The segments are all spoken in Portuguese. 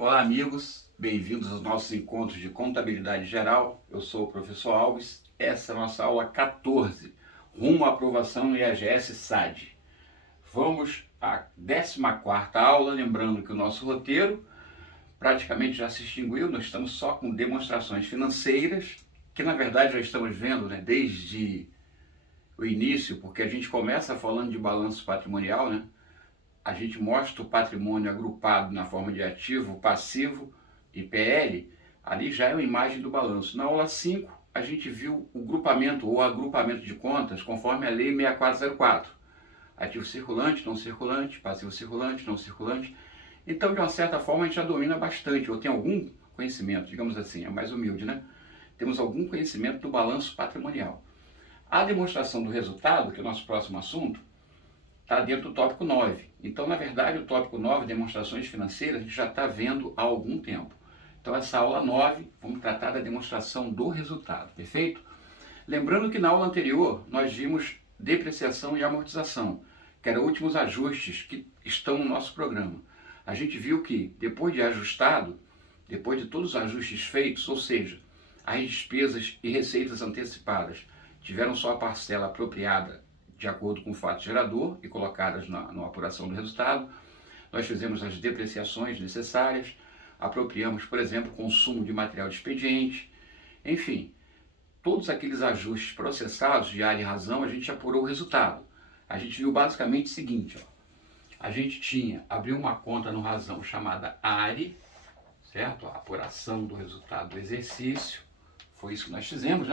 Olá, amigos, bem-vindos aos nossos encontros de contabilidade geral. Eu sou o professor Alves. Essa é a nossa aula 14, rumo à aprovação no IAGS-SAD. Vamos à 14ª aula, lembrando que o nosso roteiro praticamente já se extinguiu. Nós estamos só com demonstrações financeiras, que na verdade já estamos vendo, desde o início, porque a gente começa falando de balanço patrimonial, a gente mostra o patrimônio agrupado na forma de ativo, passivo e PL, ali já é uma imagem do balanço. Na aula 5, a gente viu o grupamento ou agrupamento de contas conforme a lei 6404. Ativo circulante, não circulante, passivo circulante, não circulante. Então, de uma certa forma, a gente já domina bastante, ou tem algum conhecimento, digamos assim, é mais humilde, Temos algum conhecimento do balanço patrimonial. A demonstração do resultado, que é o nosso próximo assunto, está dentro do tópico 9. Então, na verdade, o tópico 9, demonstrações financeiras, a gente já está vendo há algum tempo. Então, essa aula 9, vamos tratar da demonstração do resultado, perfeito? Lembrando que na aula anterior, nós vimos depreciação e amortização, que eram últimos ajustes que estão no nosso programa. A gente viu que, depois de ajustado, depois de todos os ajustes feitos, ou seja, as despesas e receitas antecipadas tiveram sua parcela apropriada de acordo com o fato gerador e colocadas na apuração do resultado. Nós fizemos as depreciações necessárias, apropriamos, por exemplo, o consumo de material de expediente, enfim, todos aqueles ajustes processados de área e razão, a gente apurou o resultado. A gente viu basicamente o seguinte, a gente abriu uma conta no razão chamada ARE, certo? A apuração do resultado do exercício, foi isso que nós fizemos,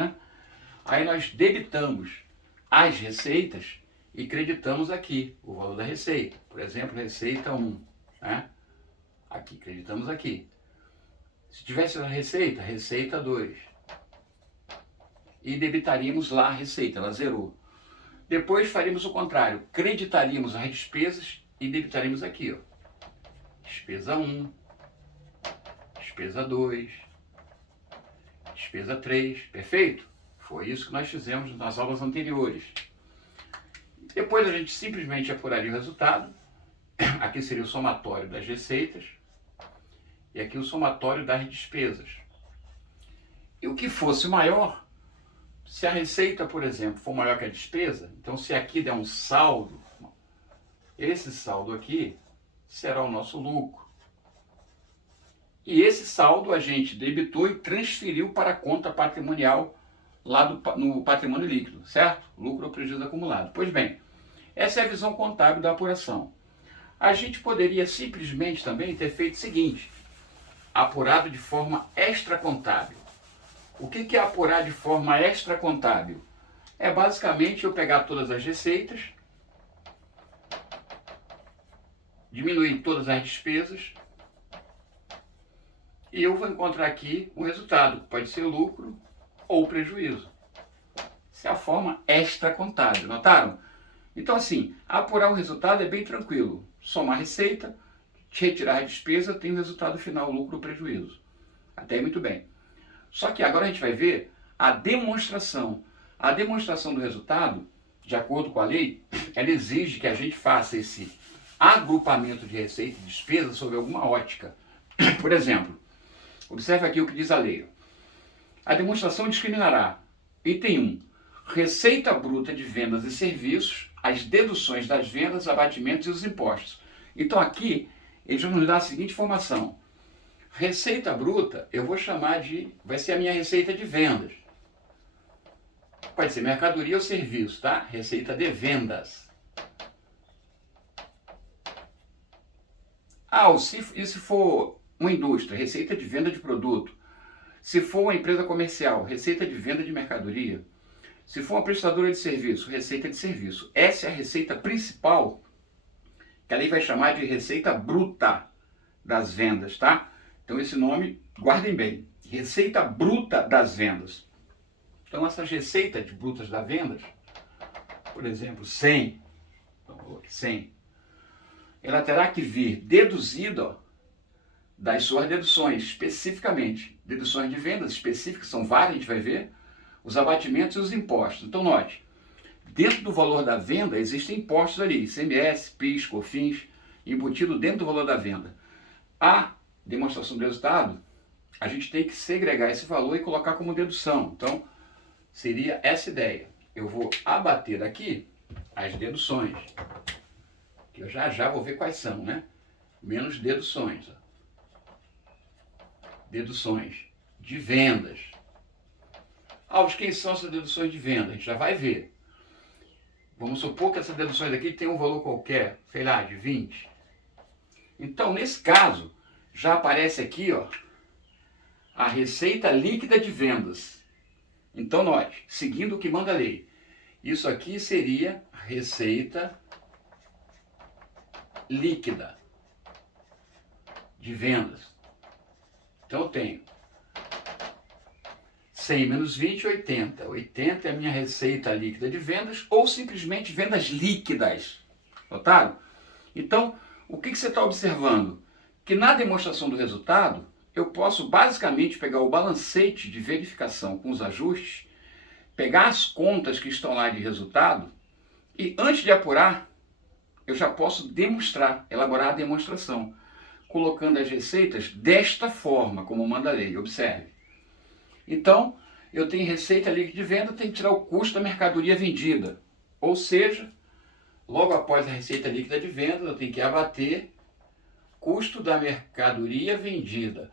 Aí nós debitamos as receitas e creditamos aqui o valor da receita. Por exemplo, receita 1, Aqui, creditamos aqui. Se tivesse a receita, receita 2. E debitaríamos lá a receita, ela zerou. Depois faríamos o contrário, creditaríamos as despesas e debitaríamos aqui, Despesa 1, despesa 2, despesa 3, perfeito? Foi isso que nós fizemos nas aulas anteriores. Depois a gente simplesmente apuraria o resultado. Aqui seria o somatório das receitas e aqui o somatório das despesas. E o que fosse maior, se a receita, por exemplo, for maior que a despesa, então se aqui der um saldo, esse saldo aqui será o nosso lucro. E esse saldo a gente debitou e transferiu para a conta patrimonial lá no patrimônio líquido, certo? Lucro ou prejuízo acumulado. Pois bem, essa é a visão contábil da apuração. A gente poderia simplesmente também ter feito o seguinte, apurado de forma extracontábil. O que é apurar de forma extracontábil? É basicamente eu pegar todas as receitas, diminuir todas as despesas, e eu vou encontrar aqui o resultado, que pode ser lucro ou prejuízo. Essa é a forma extracontábil, notaram? Então assim, apurar o resultado é bem tranquilo. Somar a receita, retirar a despesa, tem o resultado final, lucro ou prejuízo. Até aí muito bem. Só que agora a gente vai ver a demonstração. A demonstração do resultado, de acordo com a lei, ela exige que a gente faça esse agrupamento de receita e despesa sob alguma ótica. Por exemplo, observe aqui o que diz a lei. A demonstração discriminará, item 1, receita bruta de vendas e serviços, as deduções das vendas, abatimentos e os impostos. Então aqui, ele já nos dá a seguinte informação. Receita bruta, eu vou chamar vai ser a minha receita de vendas. Pode ser mercadoria ou serviço, tá? Receita de vendas. E se for uma indústria, receita de venda de produto. Se for uma empresa comercial, receita de venda de mercadoria. Se for uma prestadora de serviço, receita de serviço. Essa é a receita principal, que a lei vai chamar de receita bruta das vendas, tá? Então esse nome, guardem bem, receita bruta das vendas. Então essas receitas brutas das vendas, por exemplo, 100, ela terá que vir deduzida das suas deduções, especificamente. Deduções de vendas específicas, são várias, a gente vai ver, os abatimentos e os impostos. Então note, dentro do valor da venda existem impostos ali, ICMS, PIS, COFINS, embutido dentro do valor da venda. Há demonstração do resultado, a gente tem que segregar esse valor e colocar como dedução. Então, seria essa ideia. Eu vou abater aqui as deduções, que eu já vou ver quais são, né? Menos deduções. Ó. Deduções de vendas. Quem são essas deduções de venda? A gente já vai ver. Vamos supor que essas deduções aqui tem um valor qualquer, sei lá, de 20. Então, nesse caso, já aparece aqui, ó, a receita líquida de vendas. Então, note, seguindo o que manda a lei, isso aqui seria receita líquida de vendas. Então, eu tenho 100 menos 20, 80. 80 é a minha receita líquida de vendas ou simplesmente vendas líquidas. Notaram? Então, o que você está observando? Que na demonstração do resultado, eu posso basicamente pegar o balancete de verificação com os ajustes, pegar as contas que estão lá de resultado e antes de apurar, eu já posso demonstrar, elaborar a demonstração, colocando as receitas desta forma, como manda a lei. Observe. Então, eu tenho receita líquida de venda, tenho que tirar o custo da mercadoria vendida. Ou seja, logo após a receita líquida de venda, eu tenho que abater custo da mercadoria vendida.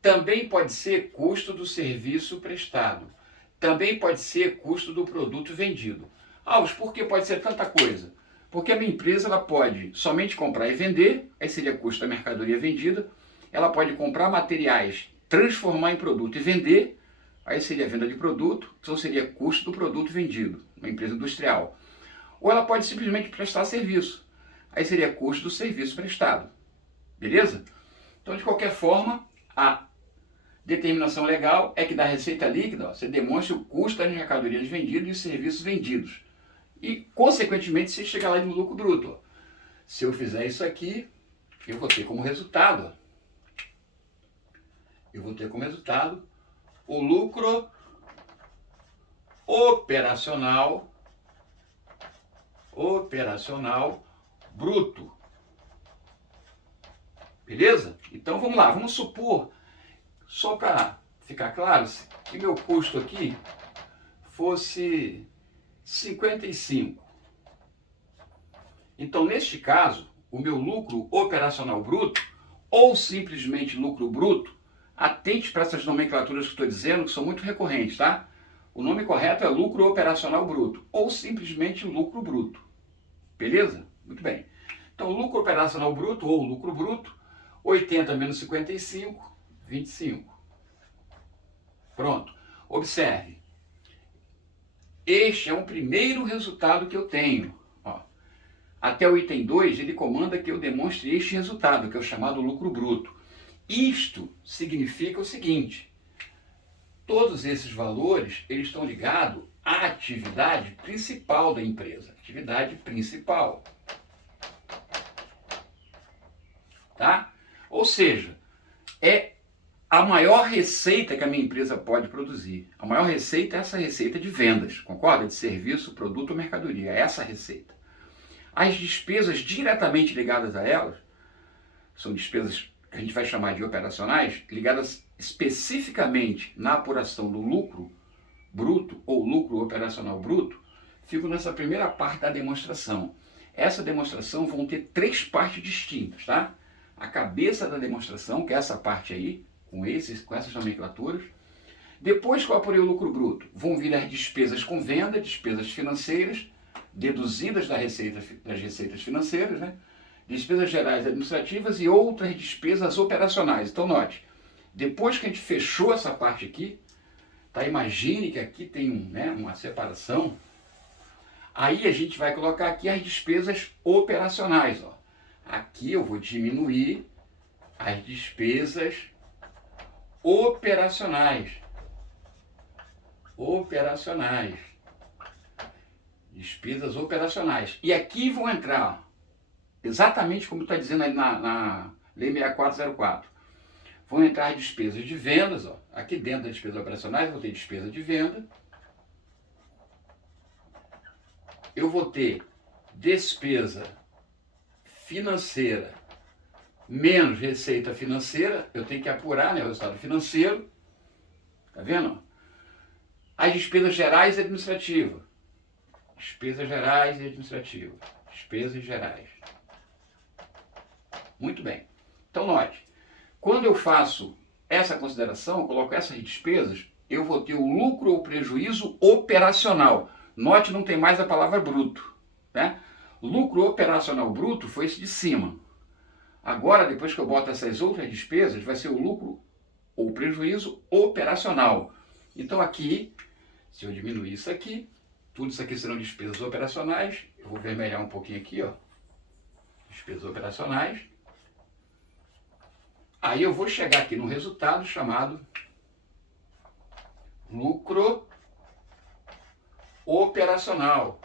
Também pode ser custo do serviço prestado. Também pode ser custo do produto vendido. Alves, por que pode ser tanta coisa? Porque a minha empresa ela pode somente comprar e vender, aí seria custo da mercadoria vendida. Ela pode comprar materiais, transformar em produto e vender, aí seria a venda de produto, então seria custo do produto vendido, uma empresa industrial. Ou ela pode simplesmente prestar serviço, aí seria custo do serviço prestado. Beleza? Então, de qualquer forma, a determinação legal é que da receita líquida, ó, você demonstra o custo das mercadorias vendidas e os serviços vendidos. E, consequentemente, você chega lá no lucro bruto. Ó. Se eu fizer isso aqui, eu vou ter como resultado, o lucro operacional bruto. Beleza? Então vamos lá, vamos supor, só para ficar claro, que meu custo aqui fosse 55. Então, neste caso, o meu lucro operacional bruto, ou simplesmente lucro bruto, atente para essas nomenclaturas que estou dizendo, que são muito recorrentes, tá? O nome correto é lucro operacional bruto, ou simplesmente lucro bruto. Beleza? Muito bem. Então, lucro operacional bruto, ou lucro bruto, 80 menos 55, 25. Pronto. Observe. Este é o primeiro resultado que eu tenho. Ó. Até o item 2, ele comanda que eu demonstre este resultado, que é o chamado lucro bruto. Isto significa o seguinte: todos esses valores eles estão ligados à atividade principal da empresa. Atividade principal. Tá? Ou seja, é a maior receita que a minha empresa pode produzir. A maior receita é essa receita de vendas, concorda? De serviço, produto ou mercadoria. É essa receita. As despesas diretamente ligadas a elas são despesas que a gente vai chamar de operacionais, ligadas especificamente na apuração do lucro bruto ou lucro operacional bruto, ficam nessa primeira parte da demonstração. Essa demonstração vão ter 3 partes distintas, tá? A cabeça da demonstração, que é essa parte aí, com essas nomenclaturas. Depois que eu apurei o lucro bruto, vão vir as despesas com venda, despesas financeiras, deduzidas das receitas financeiras, né? Despesas gerais administrativas e outras despesas operacionais. Então, note, depois que a gente fechou essa parte aqui, tá? Imagine que aqui tem uma separação. Aí a gente vai colocar aqui as despesas operacionais. Ó. Aqui eu vou diminuir as despesas operacionais. Despesas operacionais. E aqui vão entrar, exatamente como está dizendo aí na Lei 6404. Vão entrar despesas de vendas. Ó. Aqui dentro das despesas operacionais eu vou ter despesa de venda. Eu vou ter despesa financeira menos receita financeira, eu tenho que apurar, né, o resultado financeiro, tá vendo? As despesas gerais e administrativas. Despesas gerais e administrativas. Despesas gerais. Muito bem. Então, note, quando eu faço essa consideração, eu coloco essas despesas, eu vou ter o lucro ou prejuízo operacional. Note, não tem mais a palavra bruto, né? Lucro operacional bruto foi esse de cima. Agora, depois que eu boto essas outras despesas, vai ser o lucro ou prejuízo operacional. Então aqui, se eu diminuir isso aqui, tudo isso aqui serão despesas operacionais. Eu vou vermelhar um pouquinho aqui, ó. Despesas operacionais. Aí eu vou chegar aqui no resultado chamado lucro operacional.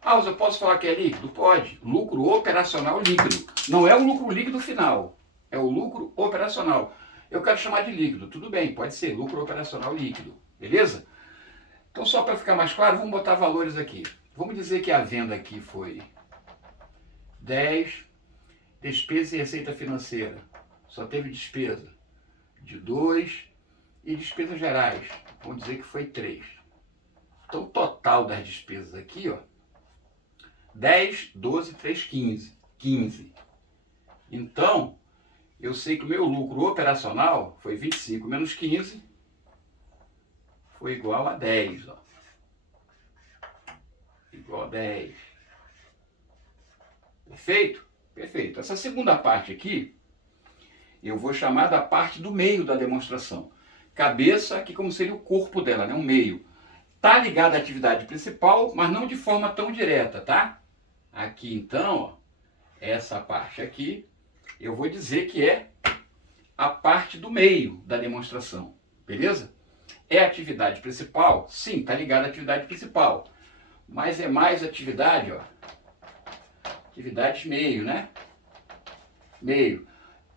Ah, eu posso falar que é líquido? Pode. Lucro operacional líquido. Não é o lucro líquido final, é o lucro operacional. Eu quero chamar de líquido. Tudo bem, pode ser lucro operacional líquido. Beleza? Então, só para ficar mais claro, vamos botar valores aqui. Vamos dizer que a venda aqui foi 10, despesa e receita financeira. Só teve despesa de 2 e despesas gerais. Vamos dizer que foi 3. Então, o total das despesas aqui, ó, 10, 12, 3, 15. 15. Então, eu sei que o meu lucro operacional foi 25 menos 15, foi igual a 10. Ó. Igual a 10. Perfeito? Perfeito. Essa segunda parte aqui, eu vou chamar da parte do meio da demonstração. Cabeça, aqui como seria o corpo dela, né? Um meio. Está ligado à atividade principal, mas não de forma tão direta, tá? Aqui então, ó, essa parte aqui, eu vou dizer que é a parte do meio da demonstração, beleza? É atividade principal? Sim, está ligado à atividade principal. Mas é mais atividade, ó. Atividade meio, né? Meio.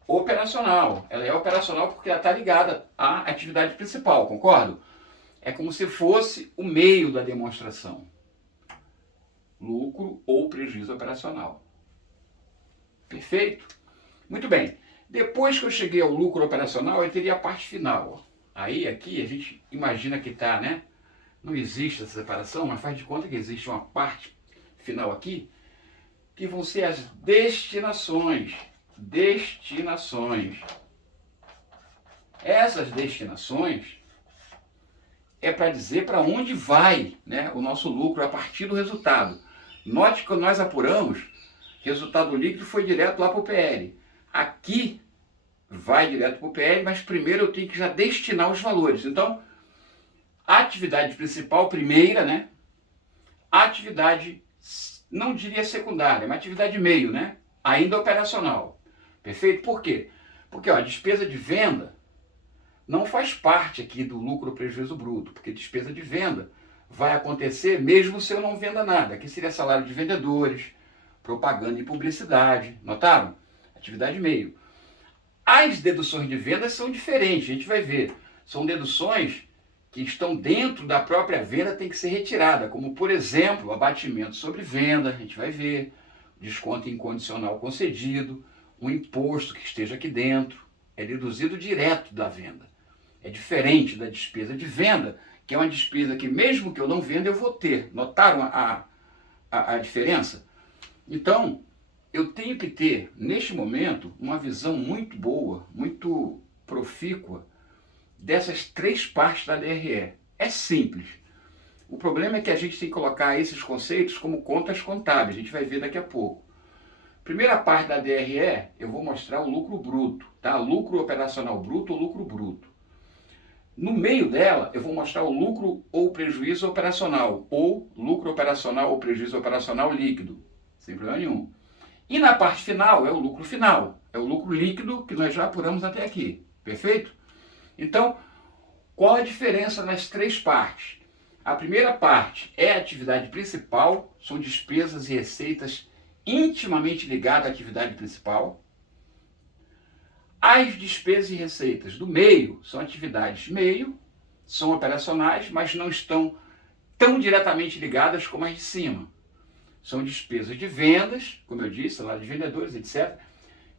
Operacional. Ela é operacional porque ela está ligada à atividade principal, concordo? É como se fosse o meio da demonstração. Lucro ou prejuízo operacional. Perfeito? Muito bem. Depois que eu cheguei ao lucro operacional, eu teria a parte final. Aí, aqui, a gente imagina que está, né? Não existe essa separação, mas faz de conta que existe uma parte final aqui, que vão ser as destinações. Destinações. Essas destinações é para dizer para onde vai, né, o nosso lucro a partir do resultado. Note que nós apuramos, resultado líquido foi direto lá para o PL. Aqui vai direto para o PL, mas primeiro eu tenho que já destinar os valores. Então, atividade principal, primeira, né? Atividade, não diria secundária, mas atividade meio, né? Ainda operacional. Perfeito? Por quê? Porque ó, a despesa de venda não faz parte aqui do lucro ou prejuízo bruto, porque despesa de venda vai acontecer mesmo se eu não venda nada. Aqui seria salário de vendedores, propaganda e publicidade. Notaram? Atividade meio. As deduções de vendas são diferentes, a gente vai ver. São deduções que estão dentro da própria venda, tem que ser retirada, como por exemplo, o abatimento sobre venda, a gente vai ver, desconto incondicional concedido, um imposto que esteja aqui dentro, é deduzido direto da venda. É diferente da despesa de venda, que é uma despesa que mesmo que eu não venda, eu vou ter. Notaram a diferença? Então, eu tenho que ter, neste momento, uma visão muito boa, muito profícua, dessas três partes da DRE. É simples. O problema é que a gente tem que colocar esses conceitos como contas contábeis, a gente vai ver daqui a pouco. Primeira parte da DRE, eu vou mostrar o lucro bruto, tá? Lucro operacional bruto ou lucro bruto. No meio dela, eu vou mostrar o lucro ou prejuízo operacional, ou lucro operacional ou prejuízo operacional líquido, sem problema nenhum. E na parte final, é o lucro final, é o lucro líquido que nós já apuramos até aqui, perfeito? Então, qual a diferença nas três partes? A primeira parte é a atividade principal, são despesas e receitas intimamente ligadas à atividade principal. As despesas e receitas do meio são atividades meio, são operacionais, mas não estão tão diretamente ligadas como as de cima. São despesas de vendas, como eu disse, salário de vendedores, etc.,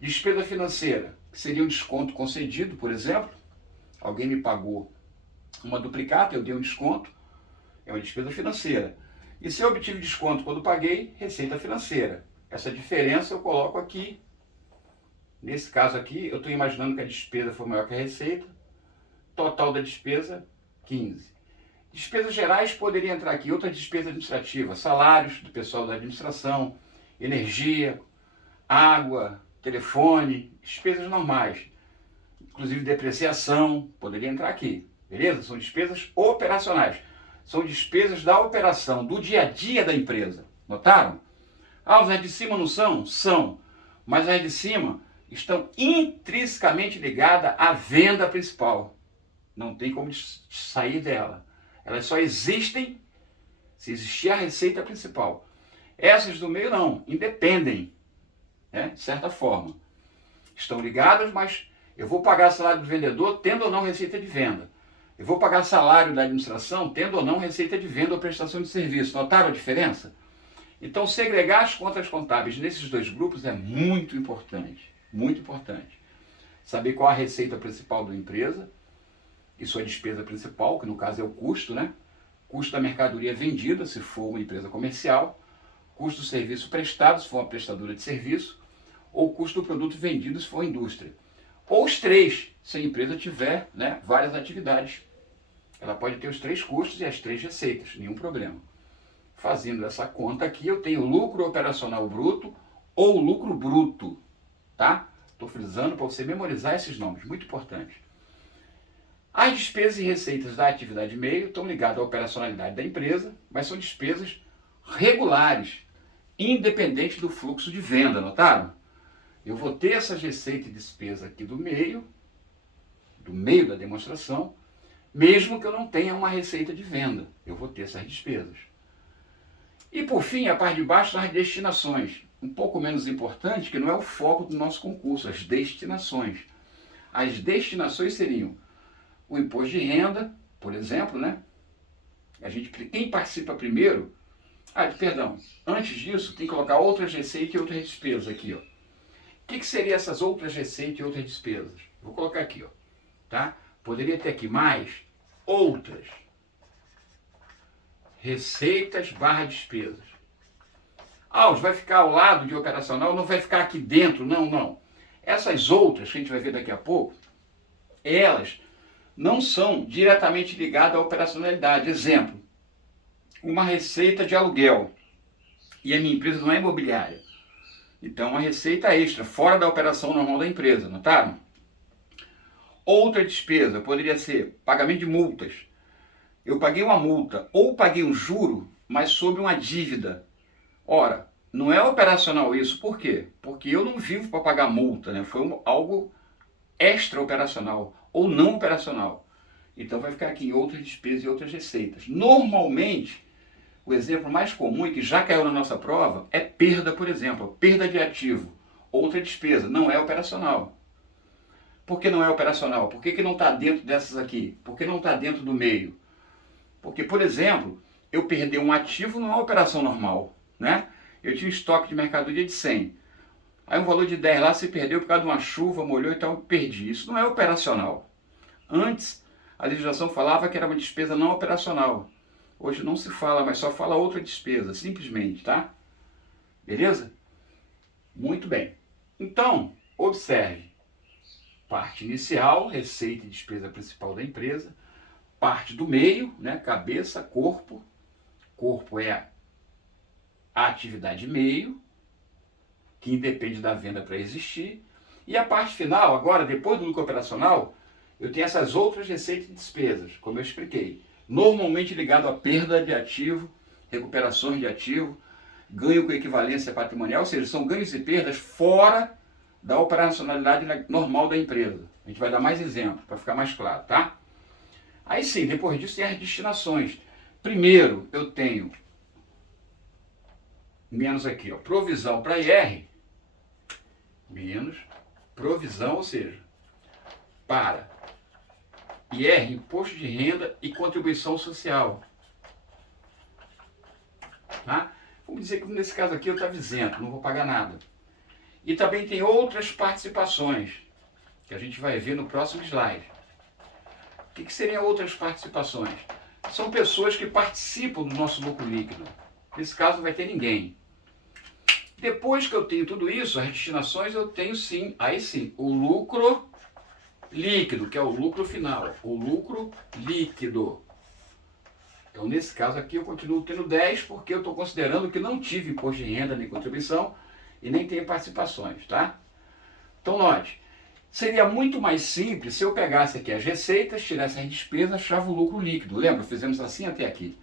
Despesa financeira, que seria um desconto concedido, por exemplo. Alguém me pagou uma duplicata, eu dei um desconto, é uma despesa financeira. E se eu obtive desconto quando paguei, receita financeira. Essa diferença eu coloco aqui. Nesse caso aqui, eu estou imaginando que a despesa foi maior que a receita. Total da despesa, 15. Despesas gerais poderia entrar aqui, outra despesa administrativa, salários do pessoal da administração, energia, água, telefone, despesas normais. Inclusive depreciação, poderia entrar aqui, beleza? São despesas operacionais. São despesas da operação, do dia a dia da empresa. Notaram? Ah, as de cima não são? São. Mas as de cima estão intrinsecamente ligadas à venda principal. Não tem como sair dela. Elas só existem se existir a receita principal. Essas do meio não, independem, né? De certa forma. Estão ligadas, mas eu vou pagar salário do vendedor tendo ou não receita de venda. Eu vou pagar salário da administração tendo ou não receita de venda ou prestação de serviço. Notaram a diferença? Então, segregar as contas contábeis nesses dois grupos é muito importante. Muito importante. Saber qual a receita principal da empresa e sua despesa principal, que no caso é o custo, né? Custo da mercadoria vendida, se for uma empresa comercial. Custo do serviço prestado, se for uma prestadora de serviço. Ou custo do produto vendido, se for indústria. Ou os três, se a empresa tiver, né, várias atividades. Ela pode ter os três custos e as três receitas, nenhum problema. Fazendo essa conta aqui, eu tenho lucro operacional bruto ou lucro bruto, tá? Estou frisando para você memorizar esses nomes, muito importante. As despesas e receitas da atividade meio estão ligadas à operacionalidade da empresa, mas são despesas regulares, independente do fluxo de venda, notaram? Eu vou ter essas receitas e despesas aqui do meio da demonstração, mesmo que eu não tenha uma receita de venda, eu vou ter essas despesas. E por fim, a parte de baixo são as destinações, um pouco menos importante, que não é o foco do nosso concurso, as destinações. As destinações seriam o imposto de renda, por exemplo, né? Quem participa primeiro, antes disso tem que colocar outras receitas e outras despesas aqui, ó. O que seriam essas outras receitas e outras despesas? Vou colocar aqui, ó, tá? Poderia ter aqui mais outras receitas / despesas. Vai ficar ao lado de operacional, não vai ficar aqui dentro, não. Essas outras, que a gente vai ver daqui a pouco, elas não são diretamente ligadas à operacionalidade. Exemplo, uma receita de aluguel e a minha empresa não é imobiliária. Então, uma receita extra, fora da operação normal da empresa, notaram? Outra despesa poderia ser pagamento de multas. Eu paguei uma multa ou paguei um juro, mas sobre uma dívida. Ora, não é operacional isso, por quê? Porque eu não vivo para pagar multa, né? Foi algo extra operacional ou não operacional. Então vai ficar aqui em outras despesas e outras receitas. Normalmente, o exemplo mais comum e que já caiu na nossa prova é perda, por exemplo, perda de ativo. Outra despesa, não é operacional. Por que não é operacional? Por que não está dentro dessas aqui? Por que não está dentro do meio? Porque, por exemplo, eu perder um ativo não é uma operação normal, né? Eu tinha um estoque de mercadoria de 100. Aí um valor de 10 lá se perdeu por causa de uma chuva, molhou, então eu perdi. Isso não é operacional. Antes, a legislação falava que era uma despesa não operacional. Hoje não se fala, mas só fala outra despesa, simplesmente, tá? Beleza? Muito bem. Então, observe. Parte inicial, receita e despesa principal da empresa. Parte do meio, né? Cabeça, corpo. Corpo é a atividade meio, que independe da venda para existir. E a parte final, agora, depois do lucro operacional, eu tenho essas outras receitas e despesas, como eu expliquei. Normalmente ligado à perda de ativo, recuperações de ativo, ganho com equivalência patrimonial, ou seja, são ganhos e perdas fora da operacionalidade normal da empresa. A gente vai dar mais exemplos, para ficar mais claro, tá? Aí sim, depois disso tem as destinações. Primeiro, eu tenho menos aqui, ó, provisão para IR, menos provisão, ou seja, para IR, imposto de renda e contribuição social. Tá? Vamos dizer que nesse caso aqui eu estava isento, não vou pagar nada. E também tem outras participações, que a gente vai ver no próximo slide. O que seriam outras participações? São pessoas que participam do nosso lucro líquido. Nesse caso não vai ter ninguém. Depois que eu tenho tudo isso, as destinações, eu tenho sim, aí sim, o lucro líquido, que é o lucro final. O lucro líquido. Então, nesse caso aqui, eu continuo tendo 10, porque eu estou considerando que não tive imposto de renda nem contribuição e nem tenho participações, tá? Então, note, seria muito mais simples se eu pegasse aqui as receitas, tirasse as despesas, achava o lucro líquido. Lembra? Fizemos assim até aqui.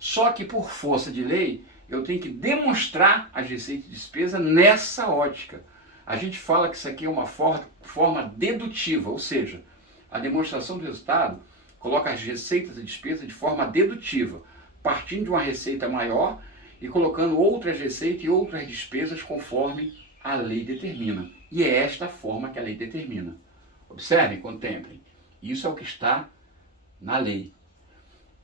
Só que, por força de lei, eu tenho que demonstrar as receitas e despesas nessa ótica. A gente fala que isso aqui é uma forma dedutiva, ou seja, a demonstração do resultado coloca as receitas e despesas de forma dedutiva, partindo de uma receita maior e colocando outras receitas e outras despesas conforme a lei determina. E é esta forma que a lei determina. Observem, contemplem. Isso é o que está na lei.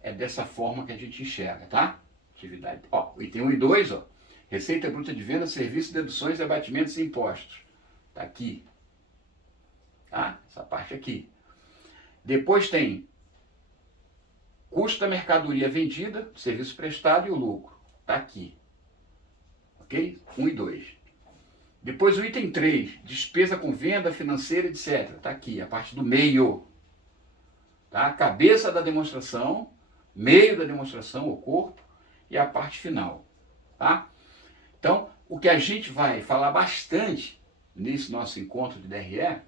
É dessa forma que a gente enxerga, tá? Atividade. Ó, o item 1 e 2, ó. Receita bruta de venda, serviços, deduções, abatimentos e impostos. Tá aqui. Tá? Essa parte aqui. Depois tem custo da mercadoria vendida, serviço prestado e o lucro. Tá aqui. Ok? 1 e 2. Depois o item 3, despesa com venda financeira, etc. Tá aqui, a parte do meio. Tá? Cabeça da demonstração, meio da demonstração, o corpo, e a parte final. Tá? Então, o que a gente vai falar bastante nesse nosso encontro de DRE é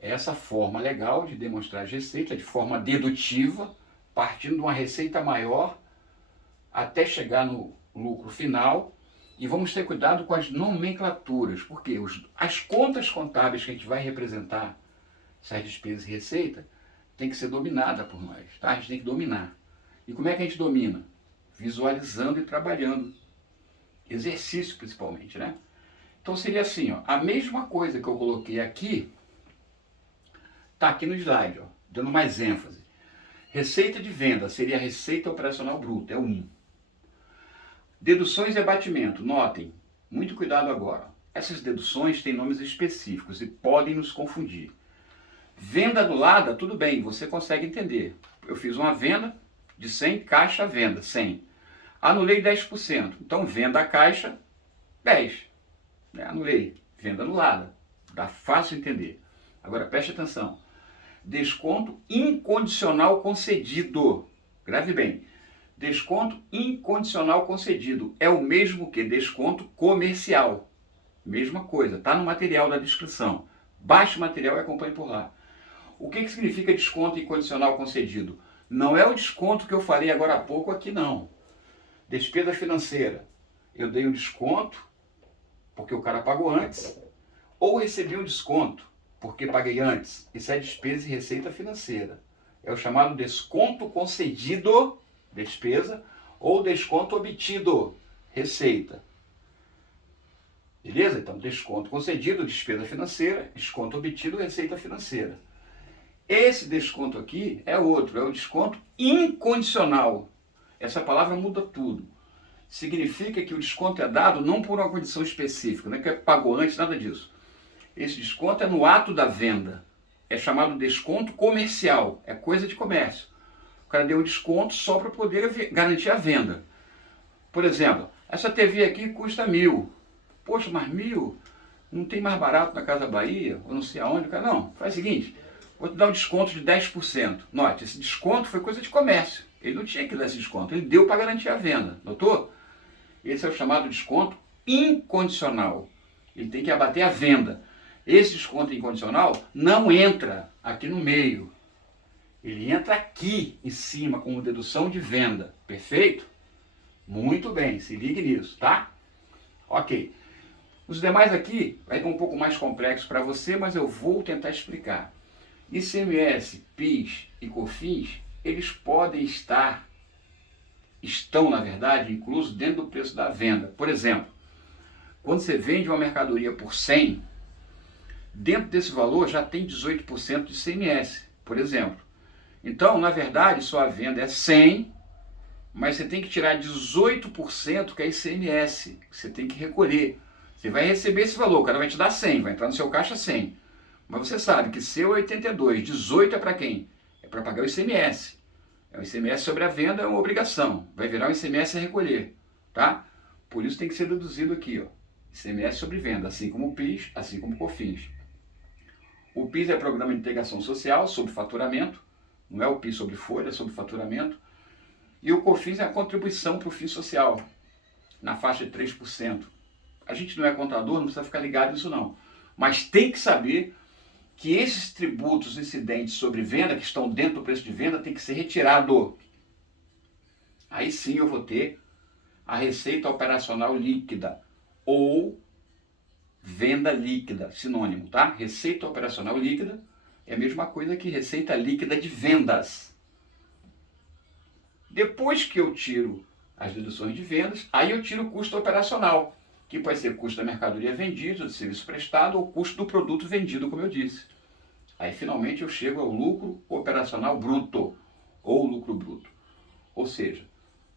essa forma legal de demonstrar as receitas de forma dedutiva, partindo de uma receita maior até chegar no lucro final. E vamos ter cuidado com as nomenclaturas, porque as contas contábeis que a gente vai representar, essas despesas e receita, tem que ser dominada por nós, tá? A gente tem que dominar. E como é que a gente domina? Visualizando e trabalhando. Exercício principalmente, né? Então seria assim, ó, a mesma coisa que eu coloquei aqui, tá aqui no slide, ó, dando mais ênfase. Receita de venda seria a receita operacional bruta, é 1. Deduções e abatimento, notem, muito cuidado agora. Essas deduções têm nomes específicos e podem nos confundir. Venda anulada, tudo bem, você consegue entender. Eu fiz uma venda de 100, caixa, venda, 100. Anulei 10%, então venda a caixa, 10. Anulei, venda anulada. Dá fácil entender. Agora preste atenção. Desconto incondicional concedido. Grave bem. Desconto incondicional concedido é o mesmo que desconto comercial. Mesma coisa, está no material da descrição. Baixe o material e acompanhe por lá. O que significa desconto incondicional concedido? Não é o desconto que eu falei agora há pouco aqui, não. Despesa financeira. Eu dei um desconto porque o cara pagou antes, ou recebi um desconto porque paguei antes. Isso é despesa e receita financeira. É o chamado desconto concedido, despesa, ou desconto obtido, receita. Beleza? Então, desconto concedido, despesa financeira, desconto obtido, receita financeira. Esse desconto aqui é outro, é o desconto incondicional. Essa palavra muda tudo. Significa que o desconto é dado não por uma condição específica, não é que pagou antes, nada disso. Esse desconto é no ato da venda. É chamado desconto comercial, é coisa de comércio. O cara deu um desconto só para poder garantir a venda. Por exemplo, essa TV aqui custa 1.000. Poxa, mas 1.000? Não tem mais barato na Casa Bahia? Ou não sei aonde? Cara, não, faz o seguinte, vou te dar um desconto de 10%. Note, esse desconto foi coisa de comércio. Ele não tinha que dar esse desconto, ele deu para garantir a venda. Notou? Esse é o chamado desconto incondicional. Ele tem que abater a venda. Esse desconto incondicional não entra aqui no meio. Ele entra aqui em cima como dedução de venda. Perfeito? Muito bem, se ligue nisso, tá? Ok. Os demais aqui vai estar um pouco mais complexo para você, mas eu vou tentar explicar. ICMS, PIS e COFINS, eles podem estão na verdade inclusos dentro do preço da venda. Por exemplo, quando você vende uma mercadoria por 100, dentro desse valor já tem 18% de ICMS, por exemplo. Então, na verdade, sua venda é 100, mas você tem que tirar 18% que é ICMS, que você tem que recolher. Você vai receber esse valor, o cara vai te dar 100, vai entrar no seu caixa 100. Mas você sabe que seu é 82, 18 é para quem? É para pagar o ICMS. O ICMS sobre a venda é uma obrigação, vai virar um ICMS a recolher, tá? Por isso tem que ser deduzido aqui, ó, ICMS sobre venda, assim como o PIS, assim como o COFINS. O PIS é Programa de Integração Social, sobre faturamento, não é o PIS sobre folha, é sobre faturamento. E o COFINS é a contribuição para o fim social, na faixa de 3%. A gente não é contador, não precisa ficar ligado nisso não. Mas tem que saber que esses tributos incidentes sobre venda, que estão dentro do preço de venda, tem que ser retirado. Aí sim eu vou ter a receita operacional líquida, ou venda líquida, sinônimo, tá? Receita operacional líquida é a mesma coisa que receita líquida de vendas. Depois que eu tiro as deduções de vendas, aí eu tiro o custo operacional, que pode ser custo da mercadoria vendida, do serviço prestado ou custo do produto vendido, como eu disse. Aí finalmente eu chego ao lucro operacional bruto, ou lucro bruto. Ou seja,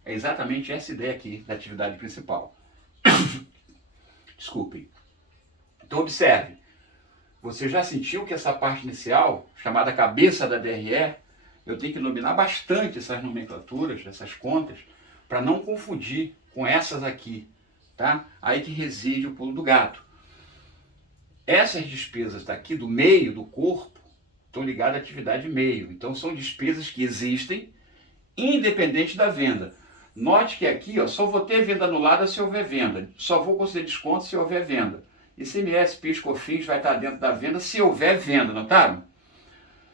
é exatamente essa ideia aqui da atividade principal. Desculpem. Então observe, você já sentiu que essa parte inicial, chamada cabeça da DRE, eu tenho que dominar bastante essas nomenclaturas, essas contas, para não confundir com essas aqui, tá? Aí que reside o pulo do gato. Essas despesas daqui do meio do corpo estão ligadas à atividade meio, então são despesas que existem independente da venda. Note que aqui, ó, só vou ter venda anulada se houver venda, só vou conceder desconto se houver venda. ICMS, PIS, COFINS vai estar dentro da venda se houver venda, notaram?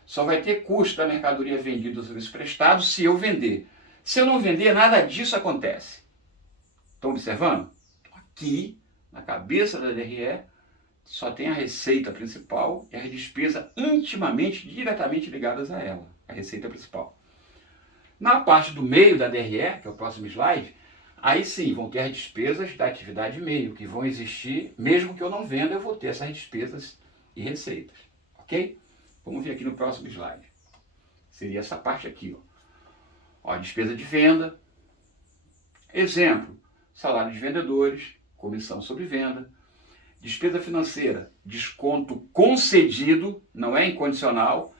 Só vai ter custo da mercadoria vendida ou serviço prestado se eu vender. Se eu não vender, nada disso acontece. Estão observando? Aqui, na cabeça da DRE, só tem a receita principal e as despesas intimamente, diretamente ligadas a ela, a receita principal. Na parte do meio da DRE, que é o próximo slide, aí sim vão ter as despesas da atividade meio, que vão existir, mesmo que eu não venda, eu vou ter essas despesas e receitas, ok? Vamos ver aqui no próximo slide. Seria essa parte aqui, ó. Ó, despesa de venda. Exemplo, salário de vendedores, comissão sobre venda. Despesa financeira, desconto concedido, não é incondicional.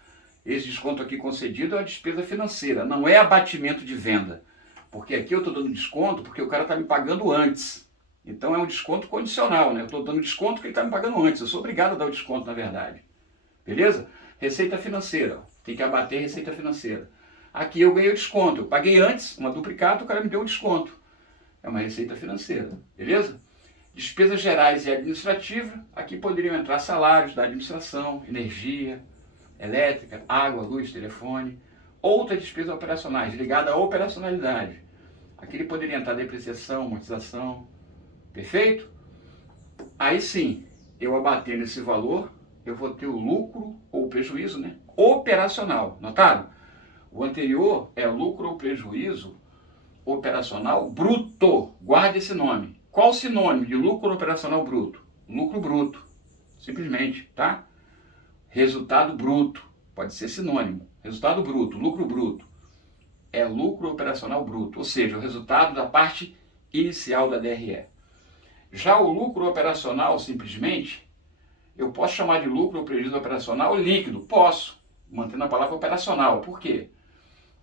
Esse desconto aqui concedido é a despesa financeira, não é abatimento de venda. Porque aqui eu estou dando desconto porque o cara está me pagando antes. Então é um desconto condicional, né? Eu estou dando desconto porque ele está me pagando antes. Eu sou obrigado a dar o desconto, na verdade. Beleza? Receita financeira. Tem que abater receita financeira. Aqui eu ganhei o desconto. Eu paguei antes, uma duplicata, o cara me deu o desconto. É uma receita financeira. Beleza? Despesas gerais e administrativas. Aqui poderiam entrar salários da administração, energia, elétrica, água, luz, telefone. Outras despesas operacionais ligadas à operacionalidade. Aqui ele poderia entrar depreciação, amortização. Perfeito? Aí sim, eu abater nesse valor, eu vou ter o lucro ou prejuízo, né? Operacional. Notaram? O anterior é lucro ou prejuízo operacional bruto. Guarde esse nome. Qual o sinônimo de lucro operacional bruto? Lucro bruto. Simplesmente, tá? Resultado bruto. Pode ser sinônimo. Resultado bruto, lucro bruto. É lucro operacional bruto, ou seja, o resultado da parte inicial da DRE. Já o lucro operacional, simplesmente, eu posso chamar de lucro ou prejuízo operacional líquido? Posso, mantendo a palavra operacional. Por quê?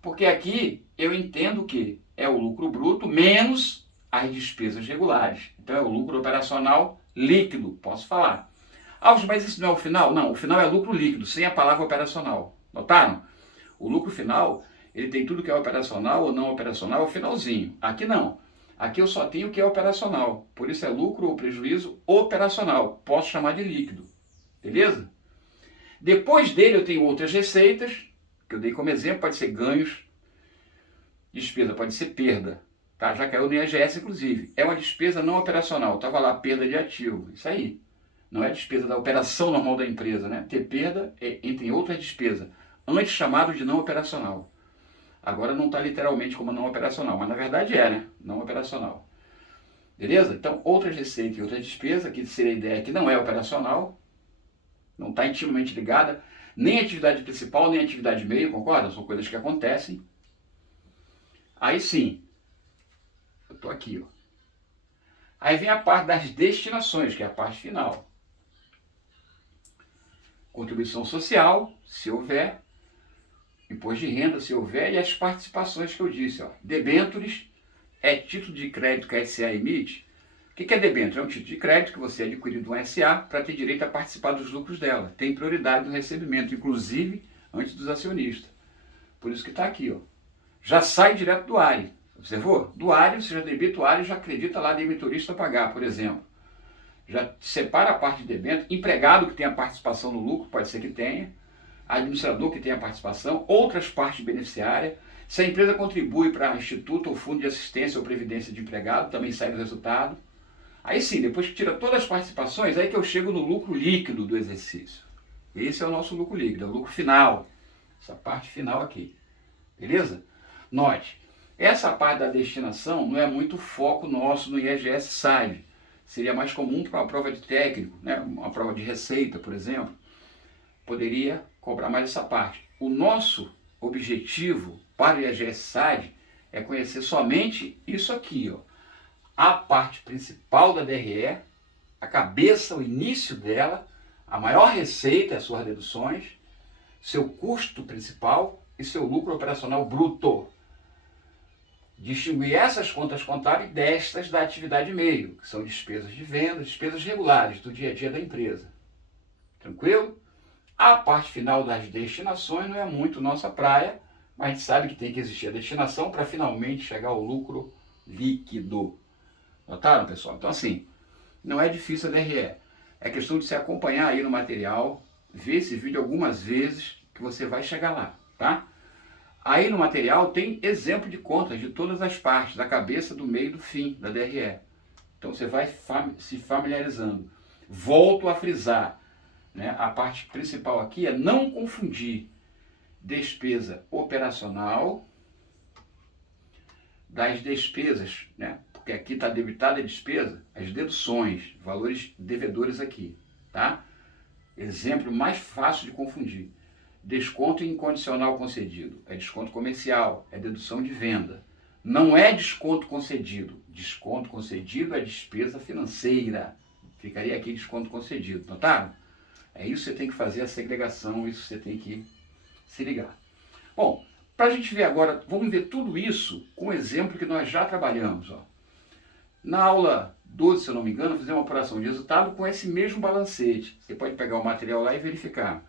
Porque aqui eu entendo que é o lucro bruto menos as despesas regulares. Então é o lucro operacional líquido, posso falar. Ah, mas isso não é o final? Não, o final é lucro líquido, sem a palavra operacional. Notaram? O lucro final, ele tem tudo que é operacional ou não operacional, é o finalzinho. Aqui não. Aqui eu só tenho o que é operacional. Por isso é lucro ou prejuízo operacional. Posso chamar de líquido. Beleza? Depois dele eu tenho outras receitas, que eu dei como exemplo, pode ser ganhos, despesa pode ser perda. Tá? Já caiu no IGS, inclusive. É uma despesa não operacional. Estava lá, perda de ativo. Isso aí. Não é despesa da operação normal da empresa, né? Ter perda é entre outras despesas, antes chamado de não operacional. Agora não está literalmente como não operacional, mas na verdade é, né? Não operacional. Beleza? Então, outras receitas e outras despesas, que seria a ideia que não é operacional, não está intimamente ligada, nem a atividade principal, nem a atividade meio, concorda? São coisas que acontecem. Aí sim, eu estou aqui, ó. Aí vem a parte das destinações, que é a parte final. Contribuição social, se houver, imposto de renda, se houver, e as participações que eu disse. Ó. Debêntures é título de crédito que a SA emite. O que é debênture? É um título de crédito que você adquiriu de uma SA para ter direito a participar dos lucros dela. Tem prioridade no recebimento, inclusive antes dos acionistas. Por isso que está aqui. Ó. Já sai direto do ARI. Observou? Do ARI, você já debita o ARI e já acredita lá de emitorista pagar, por exemplo. Já separa a parte de debênture. Empregado que tenha participação no lucro, pode ser que tenha. Administrador que tenha participação. Outras partes beneficiárias. Se a empresa contribui para instituto ou fundo de assistência ou previdência de empregado, também sai do resultado. Aí sim, depois que tira todas as participações, aí que eu chego no lucro líquido do exercício. Esse é o nosso lucro líquido, é o lucro final. Essa parte final aqui. Beleza? Note, essa parte da destinação não é muito foco nosso no IGS-SAD. Seria mais comum para uma prova de técnico, né? Uma prova de receita, por exemplo. Poderia cobrar mais essa parte. O nosso objetivo para o IGS-SAD é conhecer somente isso aqui, ó. A parte principal da DRE, a cabeça, o início dela, a maior receita, as suas deduções, seu custo principal e seu lucro operacional bruto. Distinguir essas contas contábeis destas da atividade meio, que são despesas de venda, despesas regulares do dia a dia da empresa. Tranquilo? A parte final das destinações não é muito nossa praia, mas a gente sabe que tem que existir a destinação para finalmente chegar ao lucro líquido. Notaram, pessoal? Então, assim, não é difícil a DRE. É questão de se acompanhar aí no material, ver esse vídeo algumas vezes que você vai chegar lá, tá? Aí no material tem exemplo de contas de todas as partes, da cabeça, do meio e do fim da DRE. Então você vai se familiarizando. Volto a frisar, né? A parte principal aqui é não confundir despesa operacional das despesas, né? Porque aqui está debitada a despesa, as deduções, valores devedores aqui, tá? Exemplo mais fácil de confundir. Desconto incondicional concedido, é desconto comercial, é dedução de venda. Não é desconto concedido. Desconto concedido é despesa financeira. Ficaria aqui desconto concedido, notaram? É isso que você tem que fazer a segregação, isso você tem que se ligar. Bom, para a gente ver agora, vamos ver tudo isso com o exemplo que nós já trabalhamos. Ó. Na aula 12, se eu não me engano, fizemos uma apuração de resultado com esse mesmo balancete. Você pode pegar o material lá e verificar.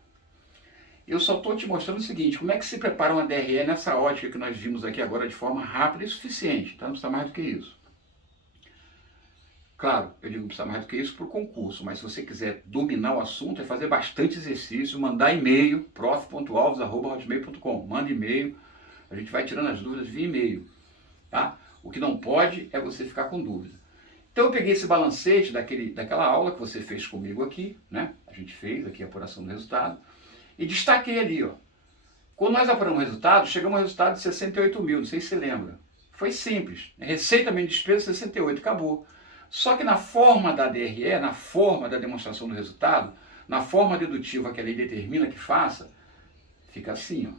Eu só estou te mostrando o seguinte, como é que se prepara uma DRE nessa ótica que nós vimos aqui agora de forma rápida e suficiente, tá? Não precisa mais do que isso. Claro, eu digo que precisa mais do que isso para o concurso, mas se você quiser dominar o assunto, é fazer bastante exercício, mandar e-mail, prof.alves@hotmail.com, manda e-mail, a gente vai tirando as dúvidas via e-mail, tá? O que não pode é você ficar com dúvida. Então eu peguei esse balancete daquela aula que você fez comigo aqui, né? A gente fez aqui a apuração do resultado, e destaquei ali, ó. Quando nós apuramos o resultado, chegamos ao resultado de 68 mil, não sei se você lembra. Foi simples, receita menos despesa, 68, acabou. Só que na forma da DRE, na forma da demonstração do resultado, na forma dedutiva que a lei determina que faça, fica assim, ó.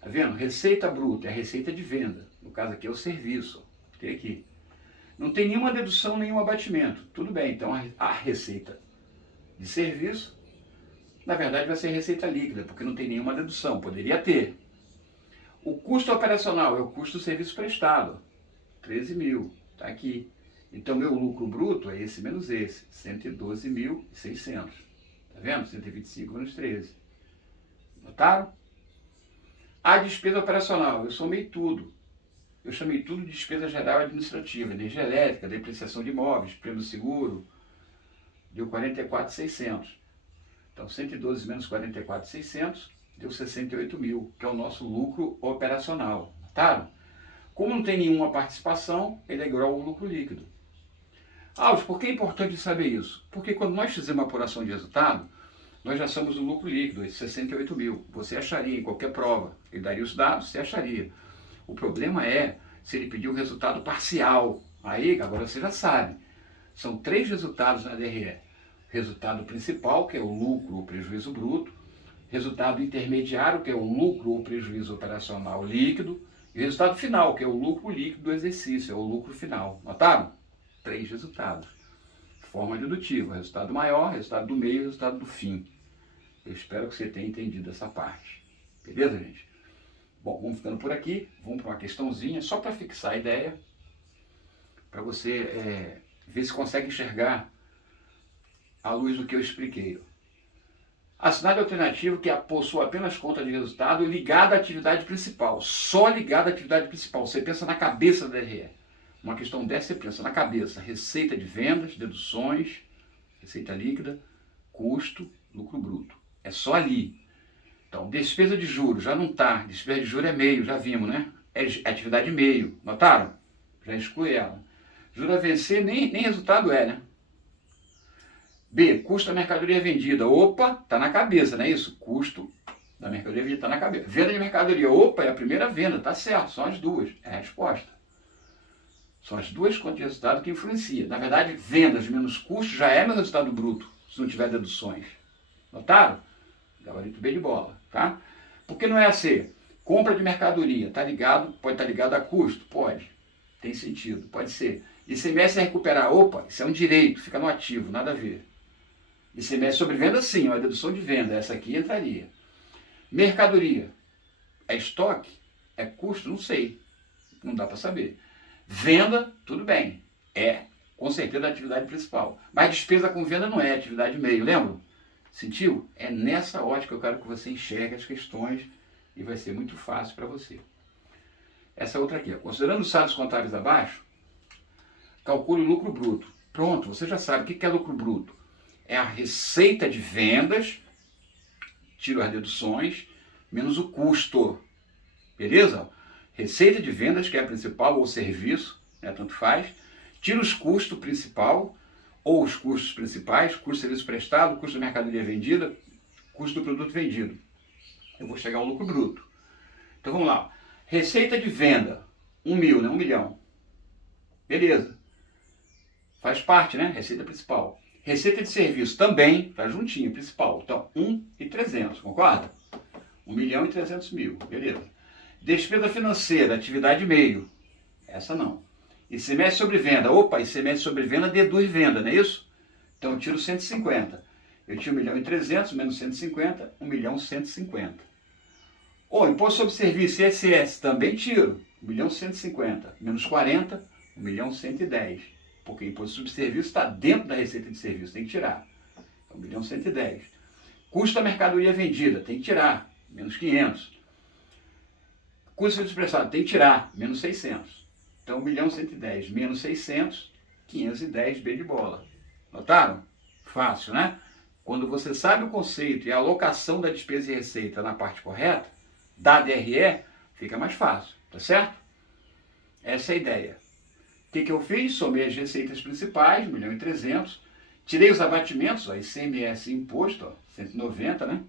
Tá vendo? Receita bruta é a receita de venda. No caso aqui é o serviço. Ó. Tem aqui. Não tem nenhuma dedução, nenhum abatimento. Tudo bem, então a receita de serviço, na verdade vai ser receita líquida, porque não tem nenhuma dedução. Poderia ter. O custo operacional é o custo do serviço prestado. 13 mil. Está aqui. Então, meu lucro bruto é esse menos esse, 112.600. Tá vendo? 125 menos 13. Notaram? A despesa operacional, eu somei tudo. Eu chamei tudo de despesa geral administrativa, energia elétrica, depreciação de imóveis, prêmio do seguro, deu 44.600. Então, 112 menos 44.600 deu 68 mil, que é o nosso lucro operacional. Notaram? Como não tem nenhuma participação, ele é igual ao lucro líquido. Alves, por que é importante saber isso? Porque quando nós fizemos uma apuração de resultado, nós já somos o lucro líquido, esse 68 mil. Você acharia em qualquer prova. Ele daria os dados, você acharia. O problema é se ele pedir o resultado parcial. Aí, agora você já sabe. São 3 resultados na DRE. Resultado principal, que é o lucro ou prejuízo bruto. Resultado intermediário, que é o lucro ou prejuízo operacional líquido. E o resultado final, que é o lucro líquido do exercício, é o lucro final. Notaram? 3 resultados. Forma dedutiva, resultado maior, resultado do meio, resultado do fim. Eu espero que você tenha entendido essa parte. Beleza, gente? Bom, vamos ficando por aqui. Vamos para uma questãozinha, só para fixar a ideia, para você ver se consegue enxergar à luz do que eu expliquei. A cidade alternativa que possui apenas conta de resultado ligada à atividade principal, só ligada à atividade principal. Você pensa na cabeça da DRE. Uma questão dessa você pensa na cabeça, receita de vendas, deduções, receita líquida, custo, lucro bruto. É só ali. Então, despesa de juros, já não está. Despesa de juros é meio, já vimos, né? É atividade meio, notaram? Já exclui ela. Juro a vencer, nem resultado é, né? B, custo da mercadoria vendida. Opa, está na cabeça, não é isso? Custo da mercadoria vendida está na cabeça. Venda de mercadoria. Opa, é a primeira venda, tá certo, são as duas. É a resposta. São as duas contas de resultado que influenciam. Na verdade, vendas menos custo já é meu resultado bruto, se não tiver deduções. Notaram? Gabarito B de bola, tá? Por que não é a C? Compra de mercadoria, tá ligado? Pode estar ligado a custo? Pode. Tem sentido, pode ser. ICMS é recuperar. Opa, isso é um direito, fica no ativo, nada a ver. ICMS sobre venda, sim, é uma dedução de venda. Essa aqui entraria. Mercadoria. É estoque? É custo? Não sei. Não dá para saber. Venda, tudo bem. É, com certeza, a atividade principal. Mas despesa com venda não é atividade meio, lembra? Sentiu? É nessa ótica que eu quero que você enxergue as questões e vai ser muito fácil para você. Essa outra aqui, ó. Considerando os saldos contábeis abaixo, calcule o lucro bruto. Pronto, você já sabe o que é lucro bruto. É a receita de vendas, tiro as deduções, menos o custo. Beleza? Receita de vendas, que é a principal, ou serviço, né, tanto faz. Tira os custos principal, ou os custos principais, custo de serviço prestado, custo da mercadoria vendida, custo do produto vendido. Eu vou chegar ao lucro bruto. Então vamos lá. Receita de venda, 1.000, né? 1 milhão. Beleza. Faz parte, né? Receita principal. Receita de serviço também, tá juntinho, principal. Então, 1.300, concorda? 1.300.000, beleza. Despesa financeira, atividade meio. Essa não. ICMS sobre venda. Opa, ICMS sobre venda deduz venda, não é isso? Então eu tiro 150. Eu tiro 1.300.000 menos 150, 1.150.000. Ou imposto sobre serviço, ISS, também tiro. 1.150 menos 40, 1.110. Porque imposto sobre serviço está dentro da receita de serviço, tem que tirar. Então 1.110. Custo da mercadoria vendida, tem que tirar. Menos 500. Custo de serviço prestado, tem que tirar. Menos 600. Então 1.110 menos 600, 510 B de bola. Notaram? Fácil, né? Quando você sabe o conceito e a alocação da despesa e receita na parte correta, da DRE, fica mais fácil, tá certo? Essa é a ideia. O que eu fiz? Somei as receitas principais, 1.300.000, tirei os abatimentos, ó, ICMS e imposto, ó, 190, né?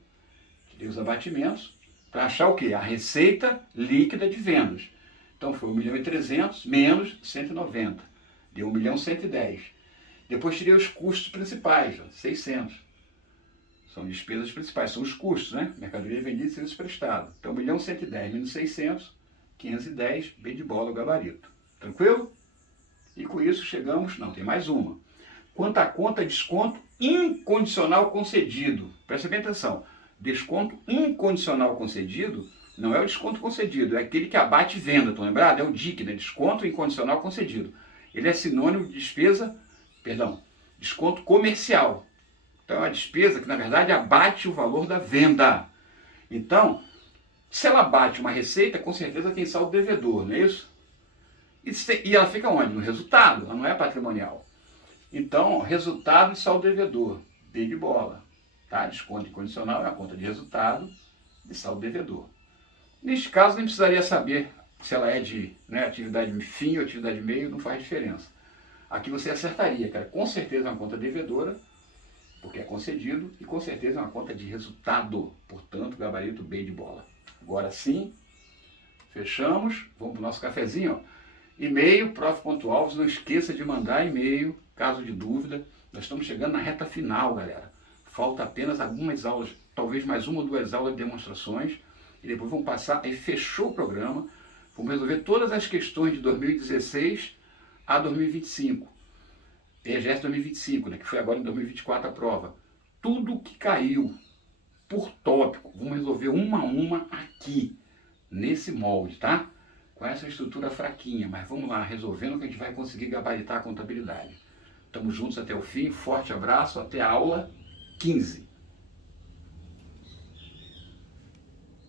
Tirei os abatimentos para achar o quê? A receita líquida de vendas. Então foi 1.300.000 menos 190, deu 1.110.000. Depois tirei os custos principais, ó, 600. São despesas principais, são os custos, né? Mercadoria vendida e serviço prestado. Então 1.110.000 menos 600, 510, B de bola o gabarito. Tranquilo? E com isso chegamos, não, tem mais uma. Quanto à conta, desconto incondicional concedido. Presta bem atenção. Desconto incondicional concedido não é o desconto concedido, é aquele que abate venda, estão lembrados? É o DIC, né? Desconto incondicional concedido. Ele é sinônimo de desconto comercial. Então é uma despesa que, na verdade, abate o valor da venda. Então, se ela abate uma receita, com certeza tem saldo devedor, não é isso? E ela fica onde? No resultado, ela não é patrimonial. Então, resultado e saldo devedor, B de bola. Tá? Desconto incondicional é a conta de resultado e saldo devedor. Neste caso, nem precisaria saber se ela é de atividade fim ou atividade meio, não faz diferença. Aqui você acertaria, cara. Com certeza é uma conta devedora, porque é concedido, e com certeza é uma conta de resultado, portanto, gabarito B de bola. Agora sim, fechamos, vamos para o nosso cafezinho. E-mail, prof.alves, não esqueça de mandar e-mail, caso de dúvida. Nós estamos chegando na reta final, galera. Falta apenas algumas aulas, talvez mais uma ou duas aulas de demonstrações, e depois vamos passar, aí fechou o programa, vamos resolver todas as questões de 2016 a 2025. EGS 2025, né, que foi agora em 2024 a prova. Tudo que caiu por tópico, vamos resolver uma a uma aqui, nesse molde, tá? Com essa estrutura fraquinha, mas vamos lá, resolvendo que a gente vai conseguir gabaritar a contabilidade. Estamos juntos até o fim, forte abraço, até a aula 15.